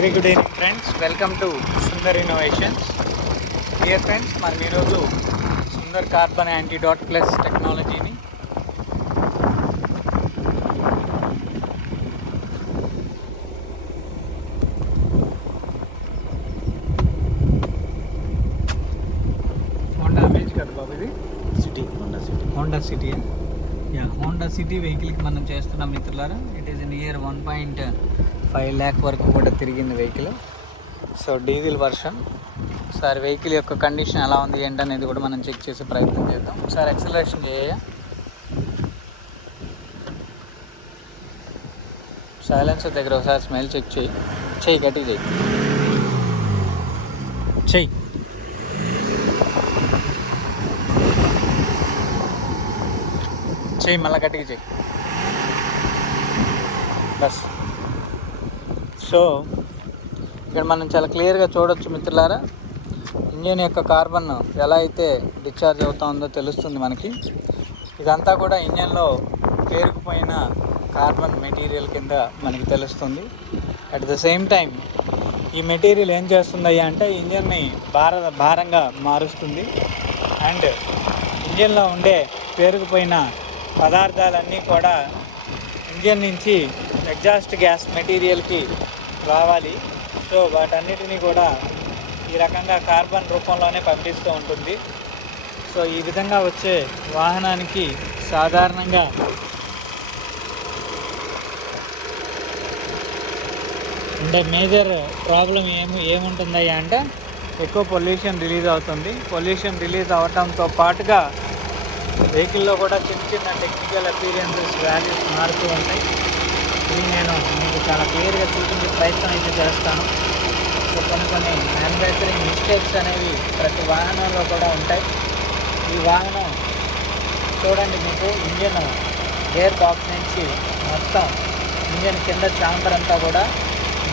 Very good evening friends, welcome to Sundar innovations. Dear friends, మనం ఈరోజు Sundar carbon antidote plus టెక్నాలజీని Honda amaze కదా బాబు, ఇది హోండా సిటీ హోండా సిటీ వెహికల్కి మనం చేస్తున్నాం మిత్రులారా. It is in year 1.5 lakh వరకు కూడా తిరిగింది వెహికల్. So diesel version. ఒకసారి వెహికల్ యొక్క కండిషన్ ఎలా ఉంది ఏంటనేది కూడా మనం చెక్ చేసే ప్రయత్నం చేద్దాం. ఒకసారి యాక్సిలరేషన్ చేయ, సైలెన్సర్ దగ్గర ఒకసారి స్మెల్ చెక్ చెయ్యి గట్టిగా చెయ్యి. మళ్ళీ గట్టిగా చెయ్యి బస్. సో ఇక్కడ మనం చాలా క్లియర్గా చూడొచ్చు మిత్రులారా, ఇంజిన్ యొక్క కార్బన్ ఎలా అయితే డిశ్చార్జ్ అవుతుందో తెలుస్తుంది మనకి. ఇదంతా కూడా ఇంజన్లో పేరుకుపోయిన కార్బన్ మెటీరియల్ కింద మనకి తెలుస్తుంది. అట్ ద సేమ్ టైం ఈ మెటీరియల్ ఏం చేస్తుందయ్యా అంటే ఇంజన్ని భారంగా మారుస్తుంది. అండ్ ఇంజన్లో ఉండే పేరుకుపోయిన పదార్థాలన్నీ కూడా ఇంజన్ నుంచి ఎగ్జాస్ట్ గ్యాస్ మెటీరియల్కి రావాలి. సో వాటన్నిటినీ కూడా ఈ రకంగా కార్బన్ రూపంలోనే పంపిస్తూ ఉంటుంది. సో ఈ విధంగా వచ్చే వాహనానికి సాధారణంగా అంటే మేజర్ ప్రాబ్లం ఏముంటుందయ్యా అంటే ఎక్కువ పొల్యూషన్ రిలీజ్ అవుతుంది. పొల్యూషన్ రిలీజ్ అవడంతో పాటుగా వెహికల్లో కూడా చిన్న చిన్న టెక్నికల్ అపీరియన్సెస్ వాల్యూస్ మారుతూ ఉంటాయి. ఇది నేను మీకు చాలా క్లియర్గా చూపించే ప్రయత్నం అయితే చేస్తాను. సో కొన్ని మ్యానుఫ్యాక్చరింగ్ మిస్టేక్స్ అనేవి ప్రతి వాహనంలో కూడా ఉంటాయి. ఈ వాహనం చూడండి, మీకు ఇంజన్ గేర్ బాక్స్ నుంచి మొత్తం ఇంజన్ కింద చాంబర్ అంతా కూడా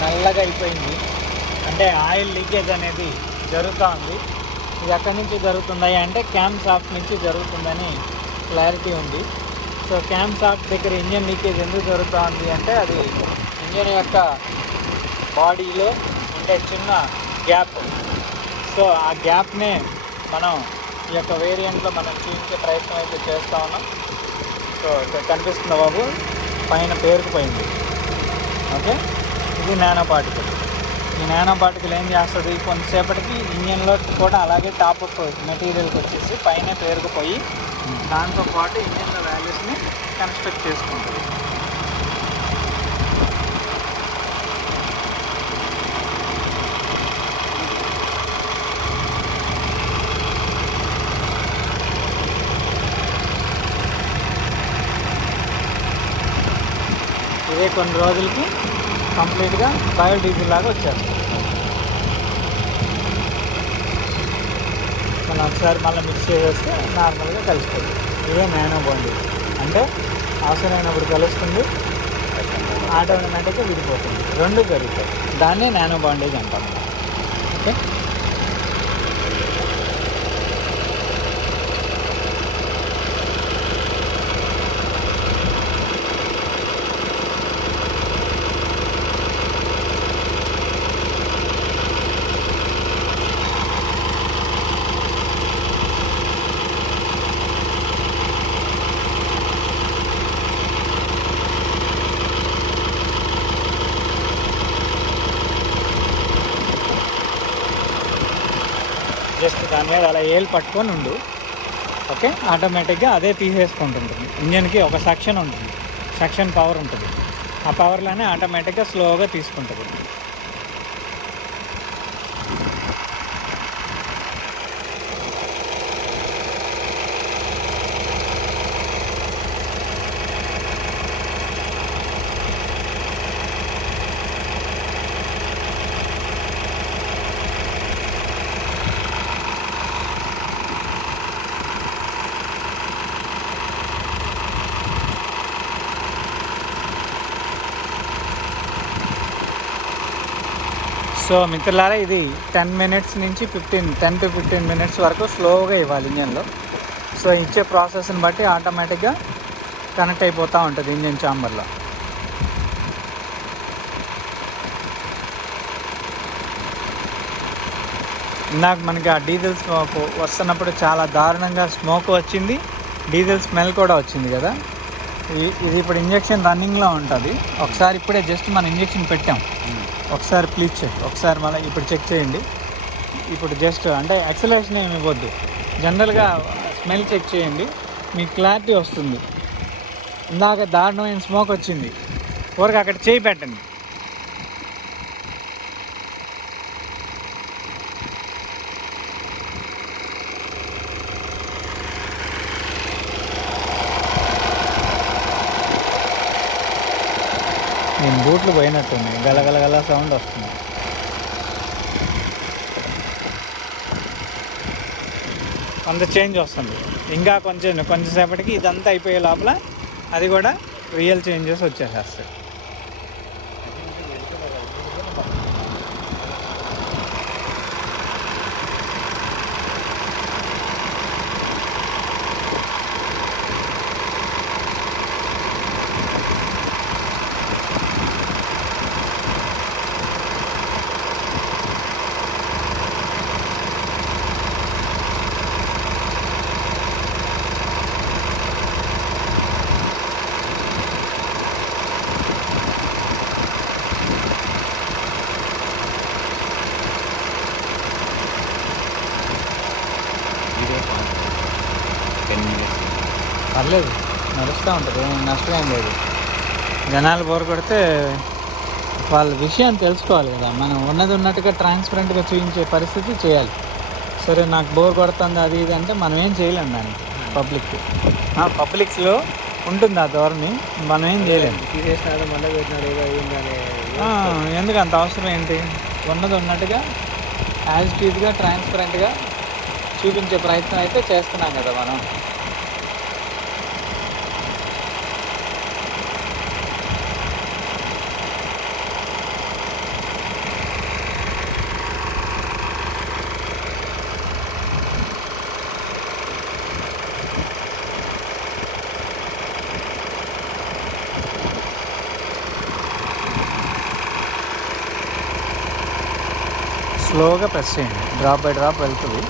నల్లగా అయిపోయింది. అంటే ఆయిల్ లీకేజ్ అనేది జరుగుతూ ఉంది. ఇది ఎక్కడి నుంచి జరుగుతుందా అంటే క్యామ్ షాఫ్ట్ నుంచి జరుగుతుందని క్లారిటీ ఉంది. సో క్యామ్ షాఫ్ట్ దగ్గర ఇంజన్ లీకేజ్ ఎందుకు జరుగుతూ ఉంది అంటే అది ఇంజన్ యొక్క బాడీలో ఉండే చిన్న గ్యాప్. సో ఆ గ్యాప్నే మనం ఈ యొక్క వేరియంట్లో మనం చూపించే ప్రయత్నం అయితే చేస్తూ ఉన్నాం. సో ఇక్కడ కనిపిస్తుంది బాబు, పైన పేరుకుపోయింది. ఓకే, ఇది నానో పార్టికల్. ఈ నానో పార్టికల్ ఏం చేస్తుంది, కొంతసేపటికి ఇంజన్లో కూడా అలాగే టాప్ అప్ మెటీరియల్కి వచ్చేసి పైన పేరుకుపోయి దాంతోపాటు ఇంజన్ల వాల్యూస్ని కన్స్ట్రక్ట్ చేసుకుంటుంది. ఇదే కొన్ని రోజులకి కంప్లీట్గా బయోడీజిల్ లాగా వచ్చారు. మనం ఒకసారి మళ్ళీ మిక్స్ చేసేస్తే నార్మల్గా కలిసిపోతుంది. ఇదే నానో బాండేజ్ అంటే అవసరమైనప్పుడు కలుస్తుంది, ఆటోమేటిక్గా విడిపోతుంది. రెండు జరుగుతాయి. దాన్నే నానో బాండేజ్ అంటాం. ఓకే, జస్ట్ దాని మీద అలా ఏలు పట్టుకొని ఉండు. ఓకే, ఆటోమేటిక్గా అదే తీసేసుకుంటుంటుంది. ఇంజన్కి ఒక సెక్షన్ ఉంటుంది, సెక్షన్ పవర్ ఉంటుంది. ఆ పవర్లోనే ఆటోమేటిక్గా స్లోగా తీసుకుంటుంది. సో మిత్రులారా, ఇది 10 minutes నుంచి 10 to 15 minutes వరకు స్లోగా ఇవ్వాలి ఇంజన్లో. సో ఇచ్చే ప్రాసెస్ని బట్టి ఆటోమేటిక్గా కనెక్ట్ అయిపోతూ ఉంటుంది ఇంజన్ ఛాంబర్లో. ఇందాక మనకి ఆ డీజిల్ స్మోక్ వస్తున్నప్పుడు చాలా దారుణంగా స్మోక్ వచ్చింది, డీజిల్ స్మెల్ కూడా వచ్చింది కదా. ఇది ఇప్పుడు ఇంజెక్షన్ రన్నింగ్లో ఉంటుంది. ఒకసారి ఇప్పుడే జస్ట్ మన ఇంజెక్షన్ పెట్టాం, ఒకసారి ప్లీజ్ చెక్, ఒకసారి మళ్ళీ ఇప్పుడు చెక్ చేయండి. ఇప్పుడు జస్ట్ అంటే యాక్సిలరేషన్ ఏమి ఇవ్వద్దు, జనరల్గా స్మెల్ చెక్ చేయండి, మీకు క్లారిటీ వస్తుంది. ఇందాక దారుణమైన స్మోక్ వచ్చింది, ఊరికి అక్కడ చేయి పెట్టండి. నేను బూట్లు పోయినట్టుంది, గలగలగల సౌండ్ వస్తుంది. కొంత చేంజ్ వస్తుంది, ఇంకా కొంచెంసేపటికి ఇదంతా అయిపోయే లోపల అది కూడా రియల్ చేంజెస్ వచ్చేసేస్తాయి. పర్లేదు, నడుస్తూ ఉంటుంది, నష్టం ఏం లేదు. జనాలు బోర్ కొడితే వాళ్ళ విషయం తెలుసుకోవాలి కదా, మనం ఉన్నది ఉన్నట్టుగా ట్రాన్స్పరెంట్గా చూపించే పరిస్థితి చేయాలి. సరే నాకు బోర్ కొడుతుంది అది ఇది అంటే మనం ఏం చేయలేము దానికి. పబ్లిక్స్లో ఉంటుంది ఆ ధోరణి, మనం ఏం చేయలేము. తీసేసినాడు మళ్ళీ పెట్టినాడు ఏదో అయిందని. ఎందుకు అంత అవసరం ఏంటి, ఉన్నది ఉన్నట్టుగా యాజ్ ఇట్ ఈజ్గా ట్రాన్స్పరెంట్గా చూపించే ప్రయత్నం అయితే చేస్తున్నాం కదా మనం. స్లోగా ప్రెస్ చేయండి, డ్రాప్ బై డ్రాప్ వెళ్తుంది.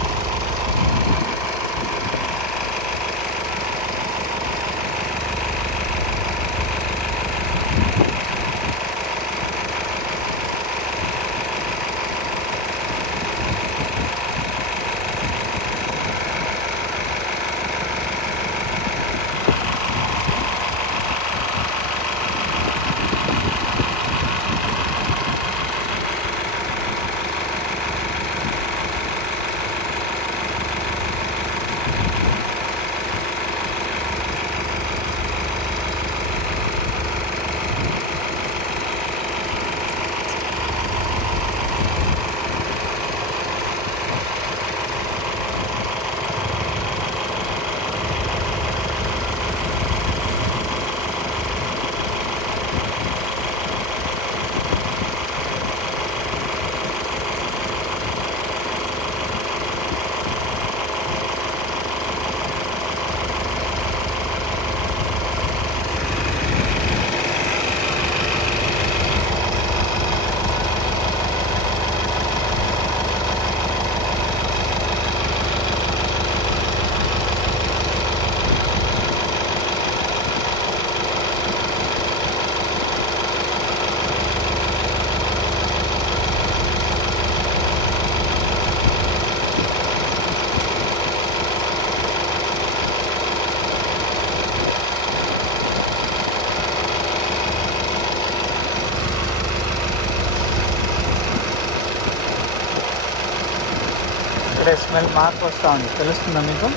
ఇక్కడే స్మెల్ మార్పు వస్తూ ఉంది, తెలుస్తుందా మీకు?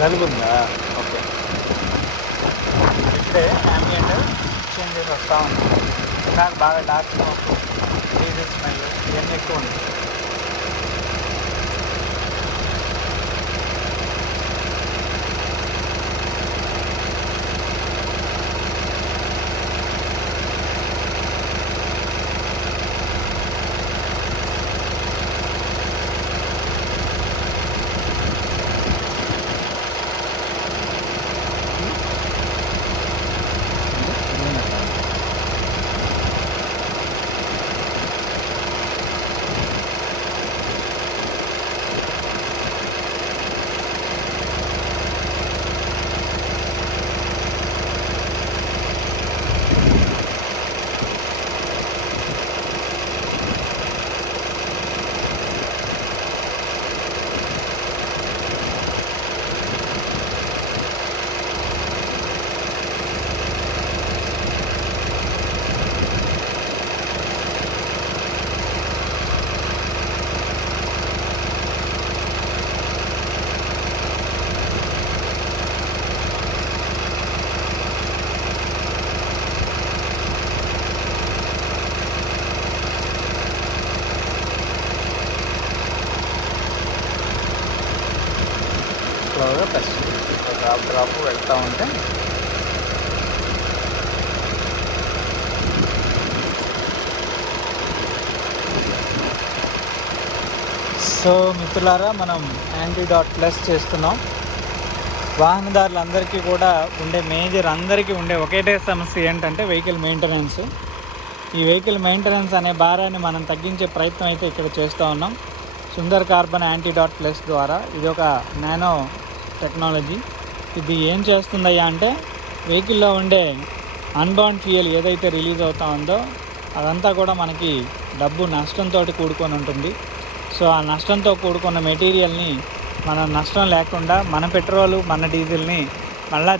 జరుగుందా? ఓకే, ఇక్కడే ambient చేంజెస్ వస్తూ ఉంది. నాకు బాగా డార్క్ స్మోక్, డీజిల్ స్మెల్ ఇవన్నీ ఎక్కువ ఉంది. స్లోగా ప్రెస్ డ్రాప్ వెళ్తూ ఉంటే సో మిత్రులారా, మనం యాంటీడాట్ ప్లస్ చేస్తున్నాం. వాహనదారులందరికీ కూడా అందరికీ ఉండే ఒకటే సమస్య ఏంటంటే వెహికల్ మెయింటెనెన్స్. ఈ వెహికల్ మెయింటెనెన్స్ అనే భారాన్ని మనం తగ్గించే ప్రయత్నం అయితే ఇక్కడ చేస్తూ ఉన్నాం సుందర్ కార్బన్ యాంటీడాట్ ప్లస్ ద్వారా. ఇది ఒక నానో టెక్నాలజీ. ఇది ఏం చేస్తుందయ్యా అంటే వెహికల్లో ఉండే అన్బౌండ్ ఫ్యూయల్ ఏదైతే రిలీజ్ అవుతా ఉందో అదంతా కూడా మనకి డబ్బు నష్టంతో కూడుకొని ఉంటుంది. సో ఆ నష్టంతో కూడుకున్న మెటీరియల్ని మనం నష్టం లేకుండా మన పెట్రోలు మన డీజిల్ని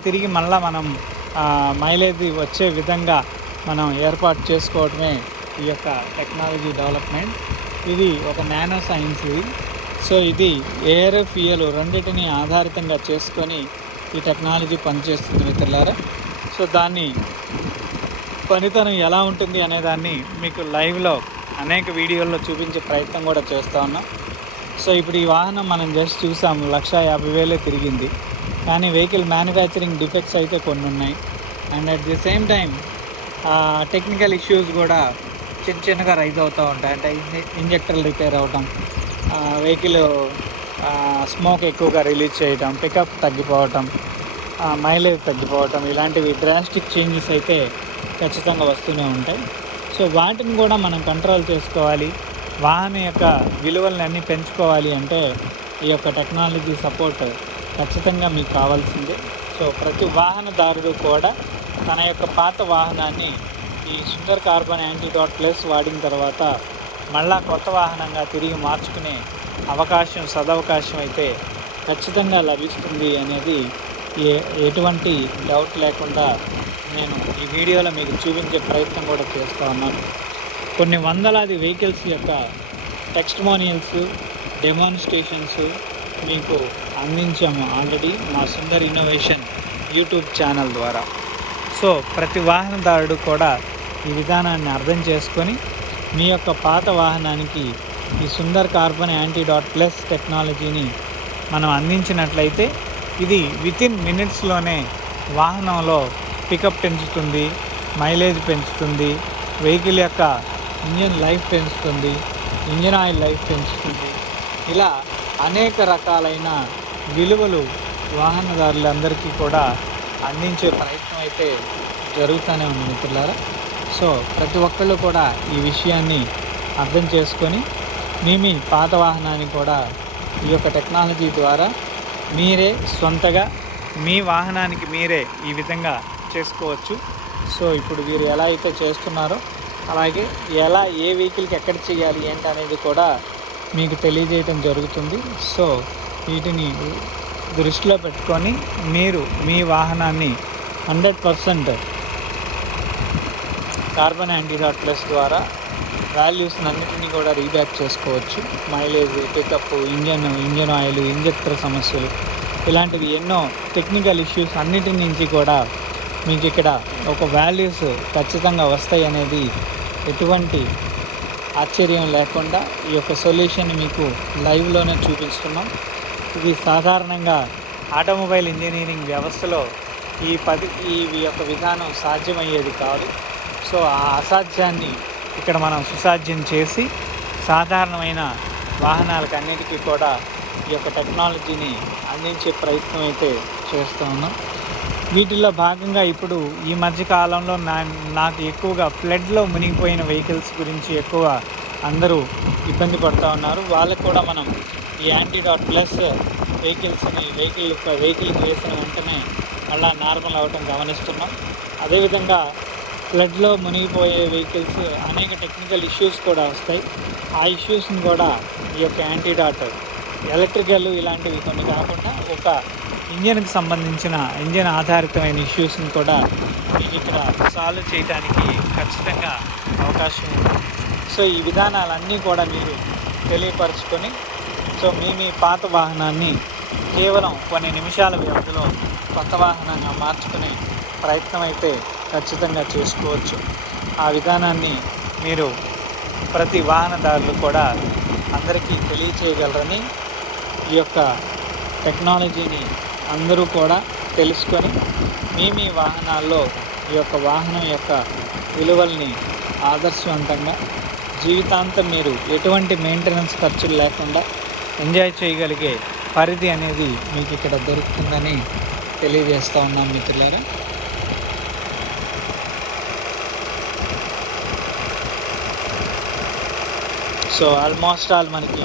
తిరిగి మనం మైలేజ్ వచ్చే విధంగా మనం ఏర్పాటు చేసుకోవడమే ఈ యొక్క టెక్నాలజీ డెవలప్మెంట్. ఇది ఒక నానో సైన్స్ ఇది. సో ఇది ఎయిర్ ఫ్యూయల్ రెండింటిని ఆధారితంగా చేసుకొని ఈ టెక్నాలజీ పనిచేస్తుంది మిత్రులారా. సో దాన్ని పనితనం ఎలా ఉంటుంది అనేదాన్ని మీకు లైవ్లో అనేక వీడియోల్లో చూపించే ప్రయత్నం కూడా చేస్తూ ఉన్నాం. సో ఇప్పుడు ఈ వాహనం మనం జస్ట్ చూసాము, 1,50,000 తిరిగింది. కానీ వెహికల్ మ్యానుఫ్యాక్చరింగ్ డిఫెక్ట్స్ అయితే కొన్ని ఉన్నాయి. And at the same time technical issues కూడా చిన్నగా రైజ్ అవుతూ ఉంటాయి. అంటే ఇంజెక్టర్లు రిపేర్ అవ్వటం, వెహికల్ స్మోక్ ఎక్కువగా రిలీజ్ చేయటం, పికప్ తగ్గిపోవటం, మైలేజ్ తగ్గిపోవటం, ఇలాంటివి డ్రాస్టిక్ చేంజెస్ అయితే ఖచ్చితంగా వస్తూనే ఉంటాయి. సో వాటిని కూడా మనం కంట్రోల్ చేసుకోవాలి. వాహనం యొక్క విలువలను అన్నీ పెంచుకోవాలి అంటే ఈ యొక్క టెక్నాలజీ సపోర్ట్ ఖచ్చితంగా మీకు కావాల్సిందే. సో ప్రతి వాహనదారుడు కూడా తన యొక్క పాత వాహనాన్ని ఈ సుందర్ కార్బన్ యాంటీడాట్ ప్లస్ వాడిన తర్వాత కొత్త వాహనంగా తిరిగి మార్చుకునే సదవకాశం అయితే ఖచ్చితంగా లభిస్తుంది అనేది ఎటువంటి డౌట్ లేకుండా నేను ఈ వీడియోలో మీకు చూపించే ప్రయత్నం కూడా చేస్తూ ఉన్నాను. కొన్ని వందలాది వెహికల్స్ యొక్క టెస్టిమోనియల్స్, డెమాన్స్ట్రేషన్స్ మీకు అందించాము ఆల్రెడీ మా సుందర్ ఇన్నోవేషన్ యూట్యూబ్ ఛానల్ ద్వారా. సో ప్రతి వాహనదారుడు కూడా ఈ విధానాన్ని అర్థం చేసుకొని మీ యొక్క పాత వాహనానికి ఈ సుందర్ కార్బన్ యాంటీడాట్ ప్లస్ టెక్నాలజీని మనం అందించినట్లయితే ఇది వితిన్ మినిట్స్లోనే వాహనంలో పికప్ పెంచుతుంది, మైలేజ్ పెంచుతుంది, వెహికల్ యొక్క ఇంజన్ లైఫ్ పెంచుతుంది, ఇంజన్ ఆయిల్ లైఫ్ పెంచుతుంది. ఇలా అనేక రకాలైన విలువలు వాహనదారులందరికీ కూడా అందించే ప్రయత్నం అయితే జరుగుతూనే ఉంది మిత్రులారా. సో ప్రతి ఒక్కళ్ళు కూడా ఈ విషయాన్ని అర్థం చేసుకొని మీ పాత వాహనాన్ని కూడా ఈ యొక్క టెక్నాలజీ ద్వారా మీరే సొంతగా మీ వాహనానికి మీరే ఈ విధంగా చేసుకోవచ్చు. సో ఇప్పుడు వీరు ఎలా అయితే చేస్తున్నారో అలాగే ఏ వెహికల్కి ఎక్కడ చేయాలి ఏంటి అనేది కూడా మీకు తెలియజేయటం జరుగుతుంది. సో వీటిని దృష్టిలో పెట్టుకొని మీరు మీ వాహనాన్ని 100% కార్బన్ యాంటీడాట్ ప్లస్ ద్వారా వాల్యూస్ అన్నింటినీ కూడా రీబ్యాక్ చేసుకోవచ్చు. Mileage, pickup, engine oil, injector సమస్యలు, ఇలాంటివి ఎన్నో టెక్నికల్ ఇష్యూస్ అన్నిటి నుంచి కూడా మీకు ఇక్కడ ఒక వాల్యూస్ ఖచ్చితంగా వస్తాయి అనేది ఎటువంటి ఆశ్చర్యం లేకుండా ఈ యొక్క సొల్యూషన్ మీకు లైవ్లోనే చూపిస్తున్నాం. ఇది సాధారణంగా ఆటోమొబైల్ ఇంజనీరింగ్ వ్యవస్థలో ఈ యొక్క విధానం సాధ్యమయ్యేది కాదు. సో ఆ అసాధ్యాన్ని ఇక్కడ మనం సుసాధ్యం చేసి సాధారణమైన వాహనాలకు అన్నిటికీ కూడా ఈ యొక్క టెక్నాలజీని అందించే ప్రయత్నం అయితే చేస్తూ ఉన్నాం. వీటిల్లో భాగంగా ఇప్పుడు ఈ మధ్య కాలంలో నాకు ఎక్కువగా ఫ్లడ్లో మునిగిపోయిన వెహికల్స్ గురించి ఎక్కువ అందరూ ఇబ్బంది పడుతూ ఉన్నారు. వాళ్ళకు కూడా మనం ఈ యాంటీడాట్ ప్లస్ వెహికల్కి వేసిన వెంటనే నార్మల్ అవ్వటం గమనిస్తున్నాం. అదేవిధంగా ఫ్లడ్లో మునిగిపోయే వెహికల్స్ అనేక టెక్నికల్ ఇష్యూస్ కూడా వస్తాయి. ఆ ఇష్యూస్ని కూడా ఈ యొక్క యాంటీడాట్ ఎలక్ట్రికల్ ఇలాంటివి కొన్ని కాకుండా ఒక ఇంజన్కి సంబంధించిన ఇంజన్ ఆధారితమైన ఇష్యూస్ని కూడా మీకు ఇక్కడ సాల్వ్ చేయడానికి ఖచ్చితంగా అవకాశం ఉంది. సో ఈ విధానాలన్నీ కూడా మీరు తెలియపరచుకొని మీ పాత వాహనాన్ని కేవలం కొన్ని నిమిషాల వ్యవధిలో కొత్త వాహనంగా మార్చుకునే ప్రయత్నం అయితే ఖచ్చితంగా చేసుకోవచ్చు. ఆ విధానాన్ని మీరు ప్రతి వాహనదారులు కూడా అందరికీ తెలియచేయగలరని ఈ యొక్క టెక్నాలజీని అందరూ కూడా తెలుసుకొని మీ వాహనాల్లో ఈ యొక్క వాహనం యొక్క విలువల్ని ఆదర్శవంతంగా జీవితాంతం మీరు ఎటువంటి మెయింటెనెన్స్ ఖర్చులు లేకుండా ఎంజాయ్ చేయగలిగే పరిధి అనేది మీకు ఇక్కడ దొరుకుతుందని తెలియజేస్తూ ఉన్నాం మిత్రులారా. సో ఆల్మోస్ట్ ఆల్ మనకి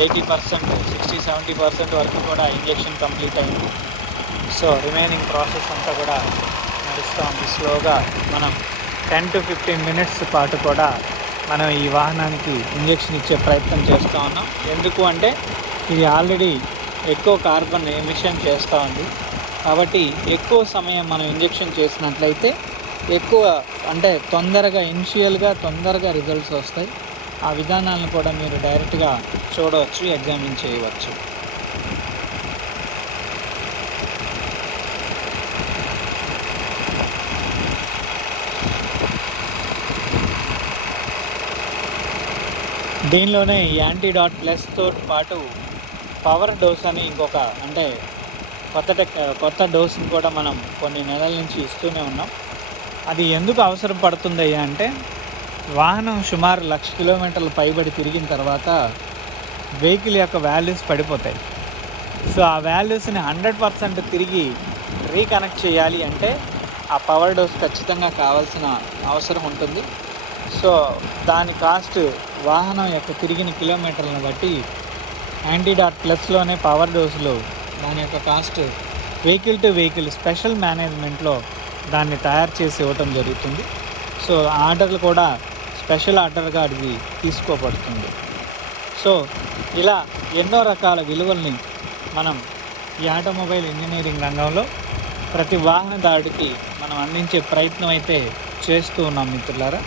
80%, 60-70% వరకు కూడా ఇంజెక్షన్ కంప్లీట్ అయింది. సో రిమైనింగ్ ప్రాసెస్ అంతా కూడా నడుస్తూ ఉంది స్లోగా. మనం 10 to 15 minutes పాటు కూడా మనం ఈ వాహనానికి ఇంజెక్షన్ ఇచ్చే ప్రయత్నం చేస్తూ ఉన్నాం. ఎందుకు అంటే ఇది ఆల్రెడీ ఎక్కువ కార్బన్ ఎమిషన్ చేస్తూ ఉంది కాబట్టి ఎక్కువ సమయం మనం ఇంజెక్షన్ చేసినట్లయితే ఎక్కువ అంటే ఇనిషియల్గా తొందరగా రిజల్ట్స్ వస్తాయి. ఆ విధానాలను కూడా మీరు డైరెక్ట్గా చూడవచ్చు, ఎగ్జామిన్ చేయవచ్చు. దీనిలోనే యాంటీడాట్ ప్లస్తో పాటు పవర్ డోస్ అని ఇంకొక అంటే కొత్త డోస్ని కూడా మనం కొన్ని నెలల నుంచి ఇస్తూనే ఉన్నాం. అది ఎందుకు అవసరం పడుతుందయ్యా అంటే వాహనం సుమారు 1,00,000 కిలోమీటర్లు పైబడి తిరిగిన తర్వాత వెహికల్ యొక్క వాల్యూస్ పడిపోతాయి. సో ఆ వాల్యూస్ని 100% తిరిగి రీకనెక్ట్ చేయాలి అంటే ఆ పవర్ డోస్ ఖచ్చితంగా కావాల్సిన అవసరం ఉంటుంది. సో దాని కాస్ట్ వాహనం యొక్క తిరిగిన కిలోమీటర్లను బట్టి యాంటీడాట్ ప్లస్లోనే పవర్ డోసులు దాని యొక్క cost vehicle to vehicle special మేనేజ్మెంట్లో దాన్ని తయారు చేసి ఇవ్వటం జరుగుతుంది. సో ఆర్డర్లు కూడా స్పెషల్ ఆర్డర్గా అది తీసుకోబడుతుంది. సో ఇలా ఎన్నో రకాల విలువల్ని మనం ఈ ఆటోమొబైల్ ఇంజనీరింగ్ రంగంలో ప్రతి వాహనదారుడికి మనం అందించే ప్రయత్నం అయితే చేస్తూ ఉన్నాం మిత్రులారా.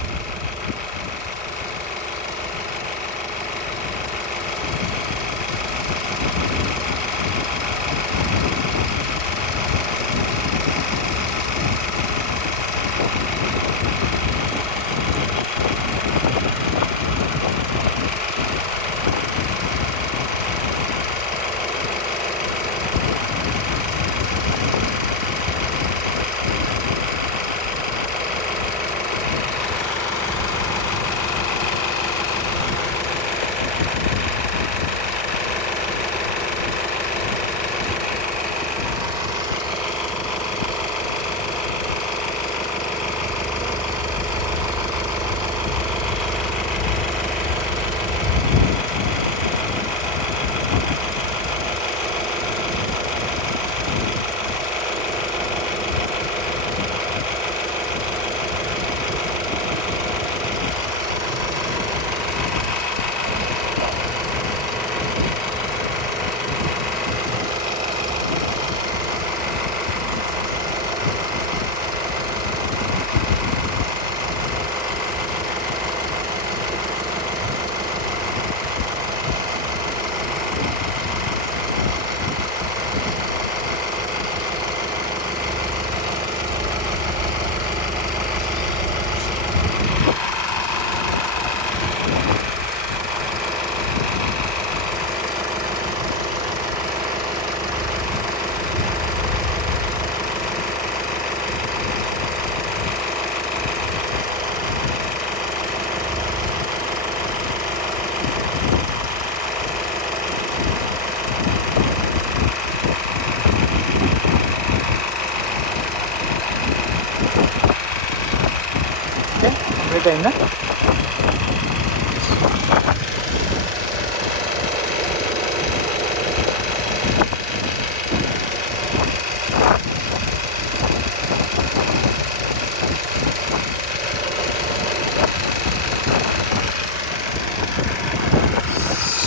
కంప్లీట్ అయిందా?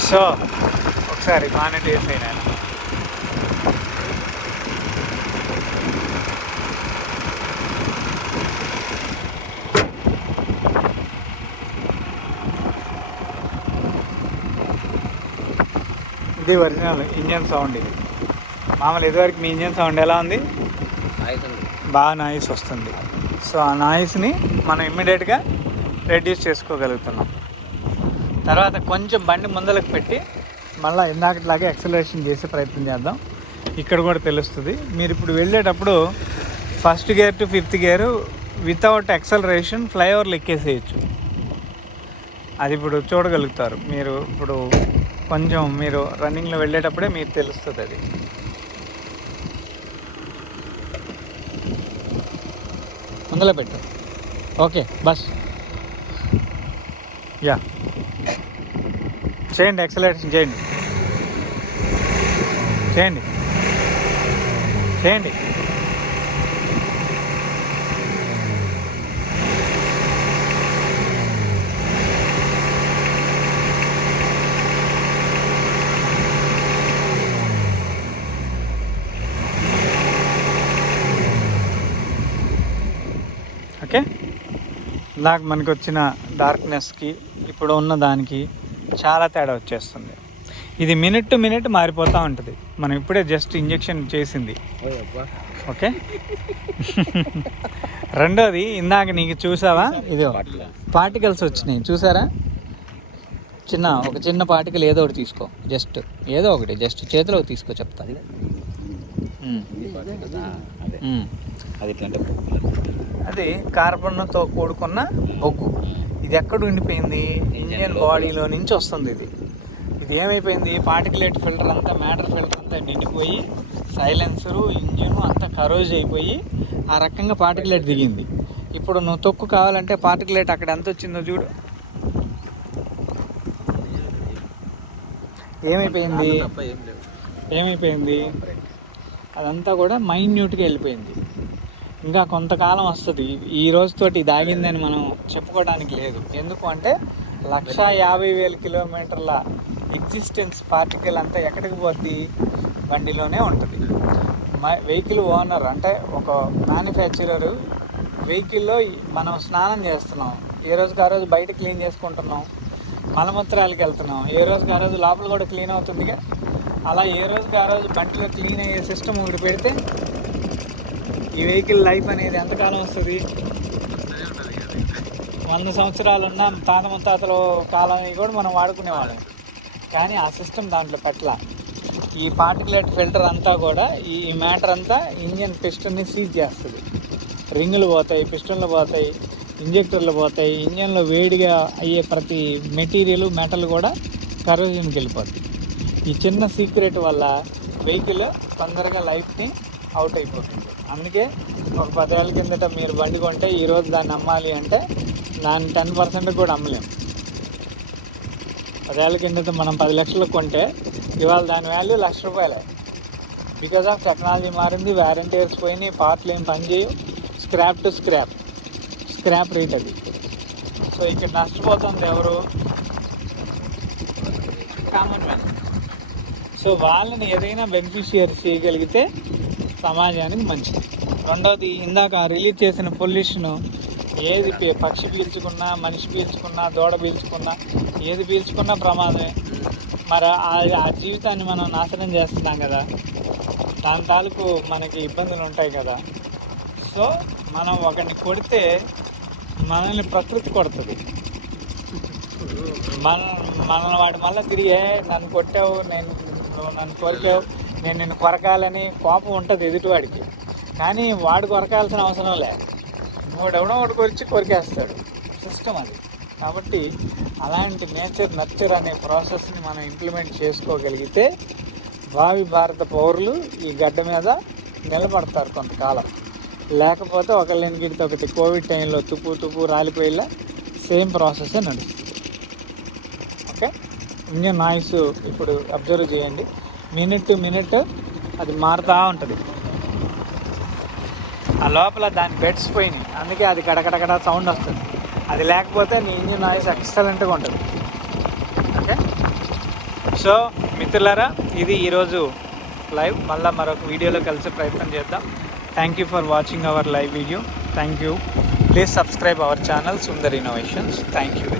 సో ఒకసారి బాగానే టేస్ట్ అయినా ఇది ఒరిజినల్ ఇంజన్ సౌండ్. ఇది మామూలు ఇదివరకు మీ ఇంజన్ సౌండ్ ఎలా ఉంది? బాగా నాయిస్ వస్తుంది. సో ఆ నాయిస్ని మనం ఇమ్మీడియట్గా రెడ్యూస్ చేసుకోగలుగుతున్నాం. తర్వాత కొంచెం బండి ముందలకు పెట్టి మళ్ళీ ఇందాకట్లాగే యాక్సిలరేషన్ చేసే ప్రయత్నం చేద్దాం. ఇక్కడ కూడా తెలుస్తుంది. మీరు ఇప్పుడు వెళ్ళేటప్పుడు first gear to fifth gear without acceleration ఫ్లైఓవర్లు ఎక్కేసేయచ్చు. అది ఇప్పుడు చూడగలుగుతారు మీరు. ఇప్పుడు కొంచెం మీరు రన్నింగ్లో వెళ్ళేటప్పుడే మీకు తెలుస్తుంది అది. ముందులో పెట్టు. ఓకే బస్ యా చేయండి, యాక్సలరేషన్ చేయండి చేయండి చేయండి. ఓకే, ఇందాక మనకు వచ్చిన డార్క్నెస్కి ఇప్పుడు ఉన్న దానికి చాలా తేడా వచ్చేస్తుంది. ఇది మినిట్ టు మినిట్ మారిపోతూ ఉంటుంది. మనం ఇప్పుడే జస్ట్ ఇంజెక్షన్ చేసింది. ఓకే రెండోది ఇందాక నీకు చూసావా, ఇది పార్టికల్స్ వచ్చినాయి చూసారా? ఒక చిన్న పార్టికల్ ఏదో ఒకటి తీసుకో, జస్ట్ ఏదో ఒకటి జస్ట్ చేతిలోకి తీసుకో చెప్తా. అది కార్బన్తో కూడుకున్న బొగ్గు. ఇది ఎక్కడ ఉండిపోయింది? ఇంజిన్ బాడీలో నుంచి వస్తుంది. ఇది ఏమైపోయింది? పార్టికులేట్ ఫిల్టర్ అంతా, మ్యాటర్ ఫిల్టర్ అంతా నిండిపోయి సైలెన్సరు ఇంజిన్ అంతా కరోజ్ అయిపోయి ఆ రకంగా పార్టికులేట్ దిగింది. ఇప్పుడు నువ్వు తొక్కు కావాలంటే పార్టికులేట్ అక్కడ ఎంత వచ్చిందో చూడు. ఏమైపోయింది అదంతా కూడా మైన్యూట్గా వెళ్ళిపోయింది. ఇంకా కొంతకాలం వస్తుంది. ఈ రోజుతోటి ఇది ఆగిందని మనం చెప్పుకోవడానికి లేదు. ఎందుకు అంటే 150,000 కిలోమీటర్ల ఎగ్జిస్టెన్స్ పార్టికల్ అంతా ఎక్కడికి పోద్ది? బండిలోనే ఉంటుంది. వెహికల్ ఓనర్ అంటే ఒక మ్యానుఫ్యాక్చరరు వెహికల్లో మనం స్నానం చేస్తున్నాం, ఏ రోజుకి ఆ రోజు బయట క్లీన్ చేసుకుంటున్నాం, మలమూత్రాలకు వెళ్తున్నాం, ఏ రోజుకి ఆ రోజు లోపల కూడా క్లీన్ అవుతుందిగా. అలా ఏ రోజుకి ఆ రోజు బండిలో క్లీన్ అయ్యే సిస్టమ్ ఒకటి పెడితే ఈ వెహికల్ లైఫ్ అనేది ఎంతకాలం వస్తుంది? 100 సంవత్సరాలు ఉన్న తాత ముత్తాతల కాలం కూడా మనం వాడుకునేవాళ్ళం. కానీ ఆ సిస్టమ్ దాంట్లో పట్ల ఈ పార్టికులేట్ ఫిల్టర్ అంతా కూడా ఈ మ్యాటర్ అంతా ఇంజన్ పిస్టన్ని సీజ్ చేస్తుంది. రింగులు పోతాయి, పిస్టన్లు పోతాయి, ఇంజెక్టర్లు పోతాయి. ఇంజన్లో వేడిగా అయ్యే ప్రతి మెటీరియల్ మెటల్ కూడా కరోజన్కి వెళ్ళిపోతుంది. ఈ చిన్న సీక్రెట్ వల్ల వెహికల్ తొందరగా లైఫ్ని అవుట్ అయిపోతుంది. అందుకే ఒక 10 ఏళ్ళ కిందట మీరు బండి కొంటే ఈరోజు దాన్ని అమ్మాలి అంటే దాన్ని 10% కూడా అమ్మలేము. 10 ఏళ్ళ కిందట మనం 10 లక్షలకు కొంటే ఇవాళ దాని వాల్యూ ₹1,00,000. బికాజ్ ఆఫ్ టెక్నాలజీ మారింది, వారంటీర్స్ పోయినాయి, పార్ట్లు ఏం పనిచేయవు, స్క్రాప్ టు స్క్రాప్ రేట్ అది. సో ఇక్కడ నష్టపోతుంది ఎవరు? Common man. సో వాళ్ళని ఏదైనా బెనిఫిషియరీ చేయగలిగితే సమాజానికి మంచిది. రెండోది, ఇందాక రిలీజ్ చేసిన పొల్యూషను ఏది పక్షి పీల్చుకున్నా, మనిషి పీల్చుకున్నా, దూడ పీల్చుకున్నా, ఏది పీల్చుకున్నా ప్రమాదమే. మరి ఆ జీవితాన్ని మనం నాశనం చేస్తున్నాం కదా, దాని తాలూకు మనకి ఇబ్బందులు ఉంటాయి కదా. సో మనం ఒకరిని కొడితే మనల్ని ప్రకృతి కొడుతుంది. మనల్ని వాడు మళ్ళీ తిరిగే నన్ను కొట్టావు, నన్ను కొరికావు, నేను నిన్ను కొరకాలని కోపం ఉంటుంది ఎదుటివాడికి. కానీ వాడు కొరకాల్సిన అవసరం లే, వాడెవడో వాడు కొరికేస్తాడు. సిస్టమ్ అది. కాబట్టి అలాంటి నర్చర్ అనే ప్రాసెస్ని మనం ఇంప్లిమెంట్ చేసుకోగలిగితే భావి భారత పౌరులు ఈ గడ్డ మీద నిలబడతారు కొంతకాలం. లేకపోతే ఒకళ్ళకి ఒకటి కోవిడ్ టైంలో తుప్పు రాలిపోయేలా సేమ్ ప్రాసెస్ నడుస్తుంది. ఓకే, ఇంజన్ నాయిస్ ఇప్పుడు అబ్జర్వ్ చేయండి. మినిట్ టు మినిట్ అది మారుతూ ఉంటుంది. ఆ లోపల దాని బెడ్స్ పోయినాయి, అందుకే అది గడగడగడ సౌండ్ వస్తుంది. అది లేకపోతే నీ ఇంజిన్ నాయిస్ ఎక్సలెంట్గా ఉంటుంది. ఓకే, సో మిత్రులారా, ఇది ఈరోజు లైవ్. మళ్ళీ మరొక వీడియోలో కలిసి ప్రయత్నం చేద్దాం. Thank you for watching our live video. Thank you. Please subscribe our channel Sundar innovations. Thank you.